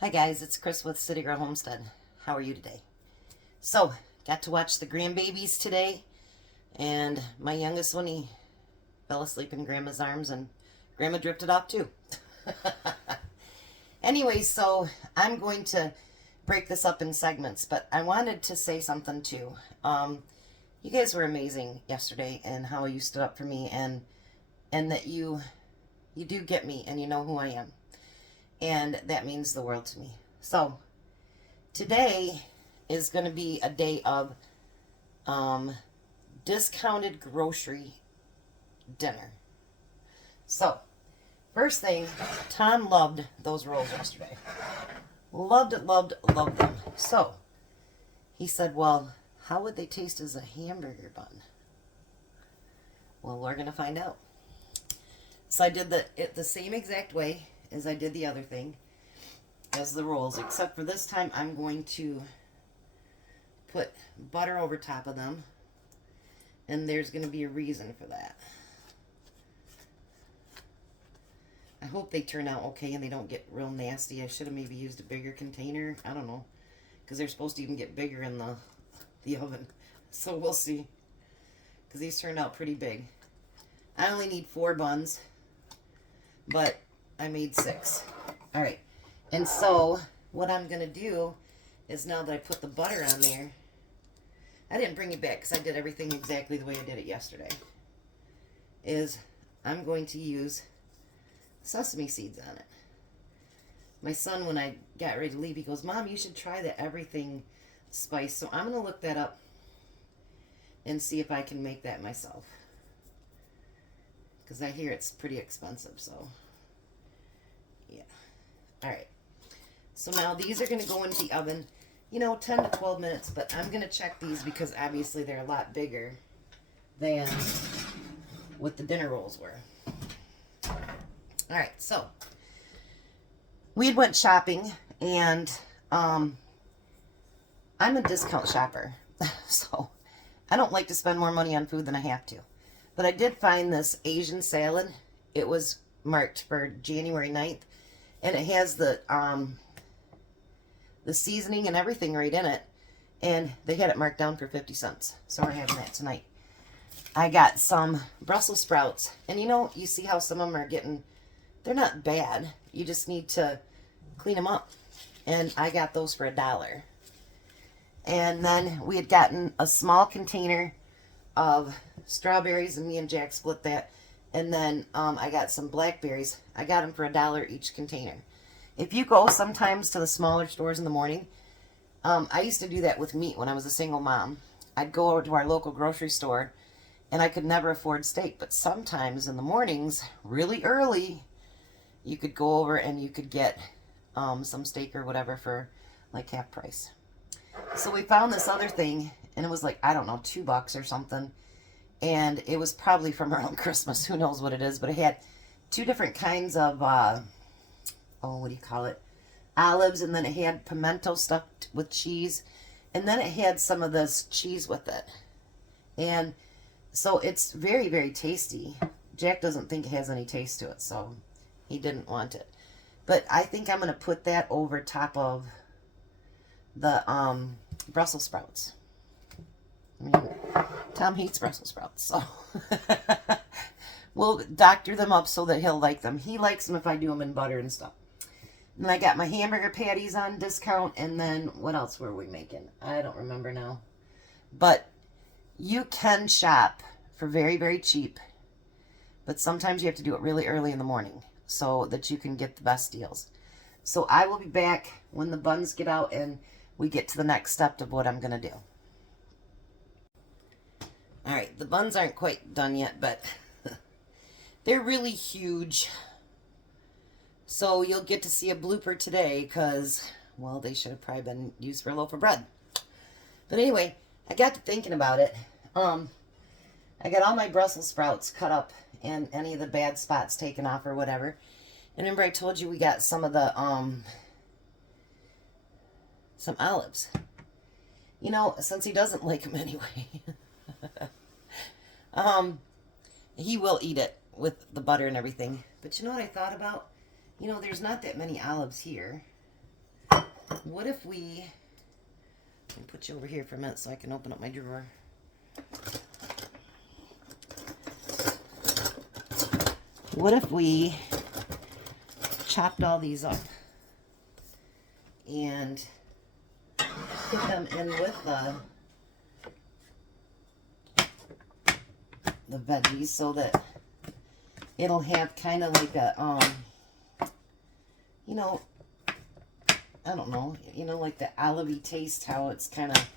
Hi guys, it's Chris with Citygirlhomestead. How are you today? So, got to watch the grandbabies today, and my youngest one, he fell asleep in Grandma's arms, and Grandma drifted off too. Anyway, so I'm going to break this up in segments, but I wanted to say something too. You guys were amazing yesterday, and how you stood up for me, and that you do get me, and you know who I am. And that means the world to me. So today is going to be a day of discounted grocery dinner. So first thing, Tom loved those rolls yesterday. Loved it, loved them. So he said, well, how would they taste as a hamburger bun? Well, we're going to find out. So I did the same exact way as I did the other thing, as the rolls, except for this time I'm going to put butter over top of them, and there's going to be a reason for that. I hope they turn out okay and they don't get real nasty. I should have maybe used a bigger container. I don't know, because they're supposed to even get bigger in the oven. So we'll see, because these turned out pretty big. I only need 4 buns, but I made 6. All right. And so what I'm going to do is, now that I put the butter on there, I didn't bring it back because I did everything exactly the way I did it yesterday, is I'm going to use sesame seeds on it. My son, when I got ready to leave, he goes, Mom, you should try the everything spice. So I'm going to look that up and see if I can make that myself, because I hear it's pretty expensive. So yeah. All right. So now these are going to go into the oven, 10 to 12 minutes, but I'm going to check these because obviously they're a lot bigger than what the dinner rolls were. All right. So we had went shopping, and I'm a discount shopper. So I don't like to spend more money on food than I have to. But I did find this Asian salad. It was marked for January 9th. And it has the seasoning and everything right in it. And they had it marked down for 50 cents. So we're having that tonight. I got some Brussels sprouts. And you see how some of them are getting, they're not bad. You just need to clean them up. And I got those for $1. And then we had gotten a small container of strawberries, and me and Jack split that. And then I got some blackberries. I got them for $1 each container. If you go sometimes to the smaller stores in the morning, I used to do that with meat when I was a single mom. I'd go over to our local grocery store, and I could never afford steak. But sometimes in the mornings, really early, you could go over and you could get some steak or whatever for like half price. So we found this other thing, and it was like, I don't know, $2 or something. And it was probably from around Christmas. Who knows what it is. But it had 2 different kinds of, what do you call it? Olives. And then it had pimento stuffed with cheese. And then it had some of this cheese with it. And so it's very, very tasty. Jack doesn't think it has any taste to it, so he didn't want it. But I think I'm going to put that over top of the Brussels sprouts. I mean, Tom hates Brussels sprouts, so we'll doctor them up so that he'll like them. He likes them if I do them in butter and stuff. And I got my hamburger patties on discount, and then what else were we making? I don't remember now. But you can shop for very, very cheap, but sometimes you have to do it really early in the morning so that you can get the best deals. So I will be back when the buns get out and we get to the next step of what I'm going to do. All right, the buns aren't quite done yet, but they're really huge. So you'll get to see a blooper today because, well, they should have probably been used for a loaf of bread. But anyway, I got to thinking about it. I got all my Brussels sprouts cut up and any of the bad spots taken off or whatever. And remember I told you we got some of the, some olives. Since he doesn't like them anyway. He will eat it with the butter and everything. But you know what I thought about? There's not that many olives here. What if we, let me put you over here for a minute so I can open up my drawer. What if we chopped all these up and put them in with the veggies so that it'll have kind of like a, you know, I don't know, you know, like the olive-y taste, how it's kind of,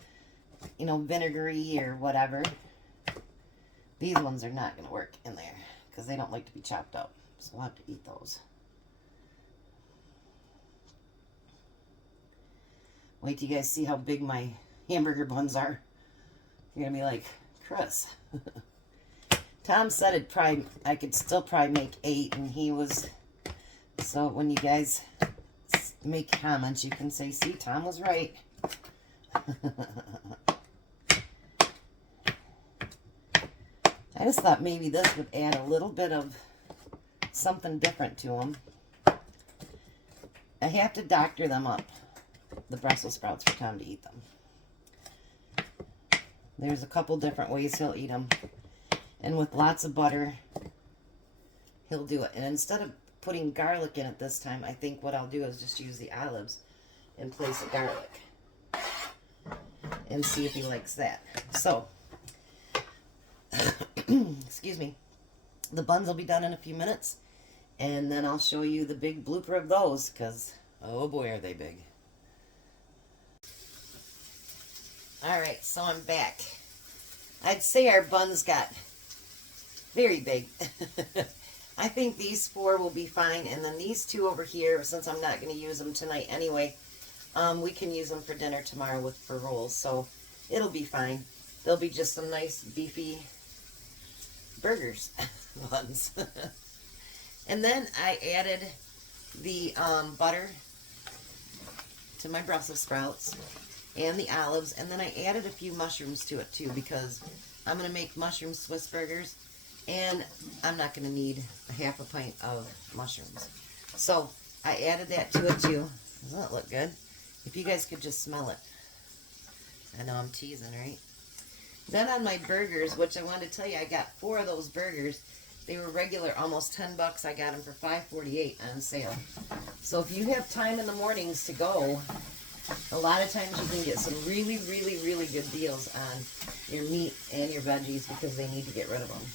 you know, vinegary or whatever. These ones are not going to work in there because they don't like to be chopped up. So we'll have to eat those. Wait till you guys see how big my hamburger buns are. You're going to be like, Chris. Tom said I could still probably make 8, and he was, so when you guys make comments, you can say, see, Tom was right. I just thought maybe this would add a little bit of something different to them. I have to doctor them up, the Brussels sprouts, for Tom to eat them. There's a couple different ways he'll eat them. And with lots of butter, he'll do it. And instead of putting garlic in it this time, I think what I'll do is just use the olives in place of garlic. And see if he likes that. So, excuse me. The buns will be done in a few minutes. And then I'll show you the big blooper of those, because, oh boy, are they big. Alright, so I'm back. I'd say our buns got very big. I think these 4 will be fine, and then these 2 over here, since I'm not going to use them tonight anyway, we can use them for dinner tomorrow for rolls, so it'll be fine. They'll be just some nice beefy burgers buns. And then I added the butter to my Brussels sprouts and the olives, and then I added a few mushrooms to it too, because I'm going to make mushroom Swiss burgers, and I'm not going to need a half a pint of mushrooms. So I added that to it too. Doesn't that look good? If you guys could just smell it. I know I'm teasing, right? Then on my burgers, which I wanted to tell you, I got 4 of those burgers. They were regular, almost $10. I got them for $5.48 on sale. So if you have time in the mornings to go, a lot of times you can get some really, really, really good deals on your meat and your veggies, because they need to get rid of them.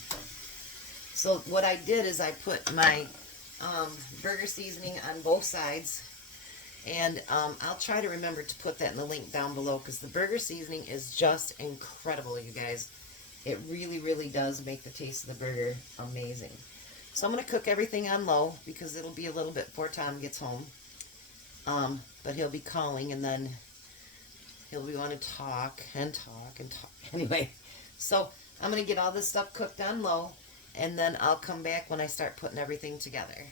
So what I did is I put my burger seasoning on both sides, and I'll try to remember to put that in the link down below, because the burger seasoning is just incredible, you guys. It really, really does make the taste of the burger amazing. So I'm going to cook everything on low, because it'll be a little bit before Tom gets home. But he'll be calling, and then he'll be wanting to talk and talk and talk. Anyway, so I'm going to get all this stuff cooked on low, and then I'll come back when I start putting everything together.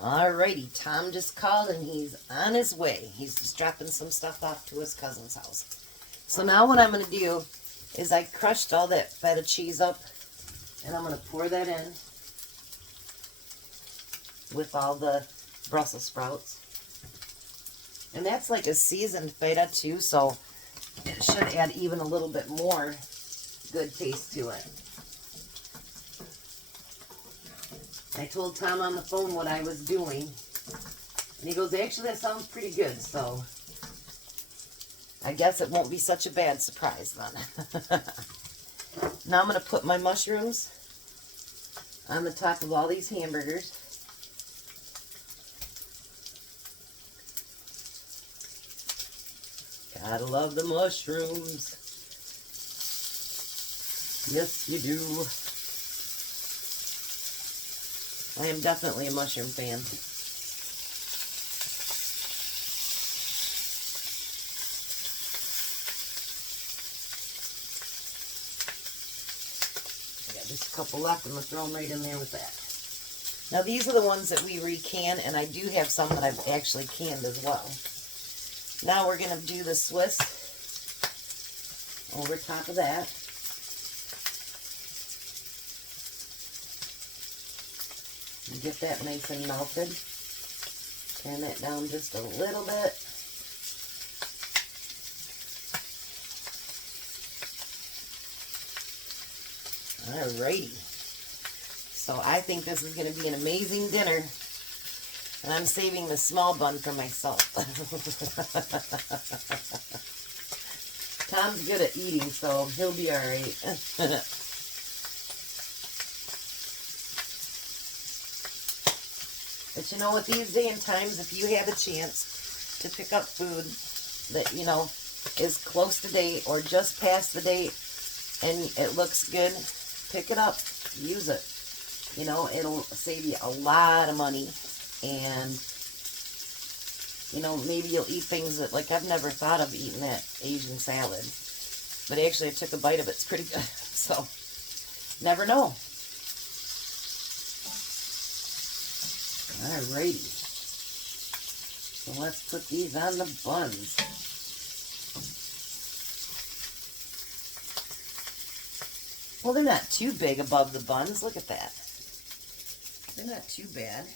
Alrighty, Tom just called, and he's on his way. He's just dropping some stuff off to his cousin's house. So now what I'm going to do is I crushed all that feta cheese up, and I'm going to pour that in with all the Brussels sprouts. And that's like a seasoned feta too, so it should add even a little bit more good taste to it. I told Tom on the phone what I was doing, and he goes, actually that sounds pretty good, so I guess it won't be such a bad surprise then. Now I'm going to put my mushrooms on the top of all these hamburgers. Gotta love the mushrooms. Yes, you do. I am definitely a mushroom fan. I got just a couple left. I'm going to throw them right in there with that. Now these are the ones that we recan, and I do have some that I've actually canned as well. Now we're going to do the Swiss over top of that. And get that nice and melted. Turn that down just a little bit. Alrighty. So I think this is going to be an amazing dinner. And I'm saving the small bun for myself. Tom's good at eating, so he'll be alright. But you know, with these day and times, if you have a chance to pick up food that, you know, is close to date or just past the date and it looks good, pick it up, use it. You know, it'll save you a lot of money. And, you know, maybe you'll eat things that, like, I've never thought of eating that Asian salad. But actually, I took a bite of it. It's pretty good. So, never know. Alrighty. So let's put these on the buns. Well, they're not too big above the buns. Look at that. They're not too bad.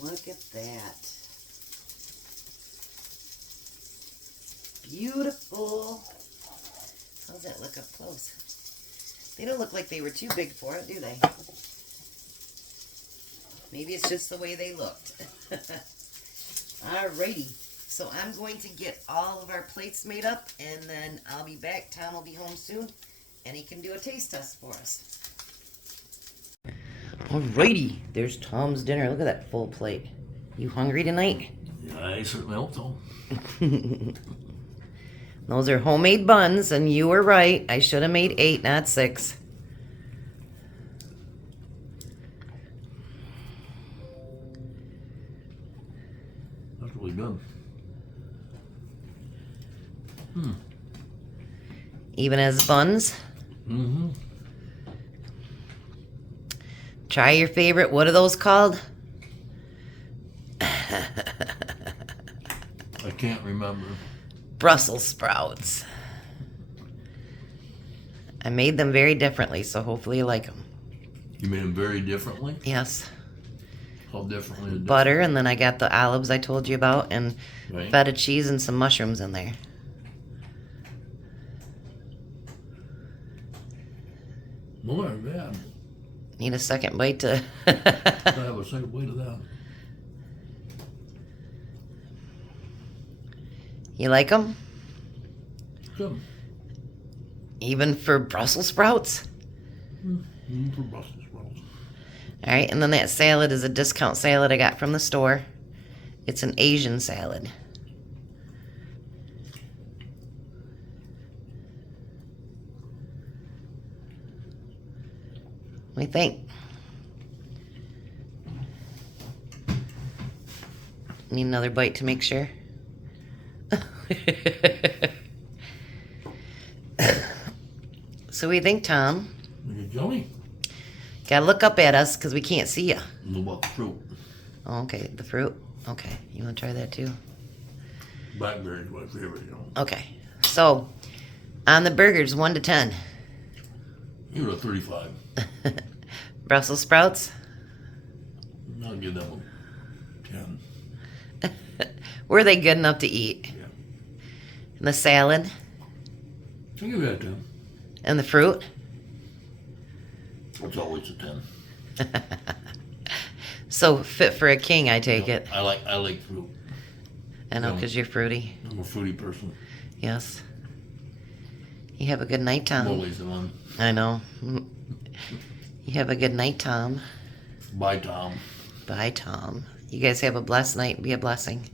Look at that. Beautiful. How's that look up close? They don't look like they were too big for it, do they? Maybe it's just the way they looked. Alrighty. So I'm going to get all of our plates made up, and then I'll be back. Tom will be home soon, and he can do a taste test for us. Alrighty. There's Tom's dinner. Look at that full plate. You hungry tonight? Yeah, I certainly hope so. Those are homemade buns, and you were right. I should have made 8, not 6. That's really good. Even as buns? Mm-hmm. Try your favorite. What are those called? I can't remember. Brussels sprouts. I made them very differently, so hopefully you like them. You made them very differently? Yes. How differently? Butter, and then I got the olives I told you about, and Right. feta cheese and some mushrooms in there. No, not bad. Need a second bite to... I have a second bite of that. You like them? Good. Even for Brussels sprouts? For Brussels sprouts. Alright, and then that salad is a discount salad I got from the store. It's an Asian salad. What do you think? Need another bite to make sure? So what do you think, Tom? It's yummy. Gotta look up at us because we can't see you. And about the fruit. Oh, okay, the fruit. Okay, you want to try that too? Blackberry is my favorite, you know. Okay, so on the burgers, 1 to 10. Give it a 35. Brussels sprouts? I'll give them a 10. Were they good enough to eat? Yeah. And the salad? I'll give it a 10. And the fruit? It's always a 10. So fit for a king, I take it. I like fruit. I know, because you're fruity. I'm a fruity person. Yes. You have a good night, I'm Tom. always the one. I know. You have a good night, Tom. Bye, Tom. Bye, Tom. You guys have a blessed night. Be a blessing.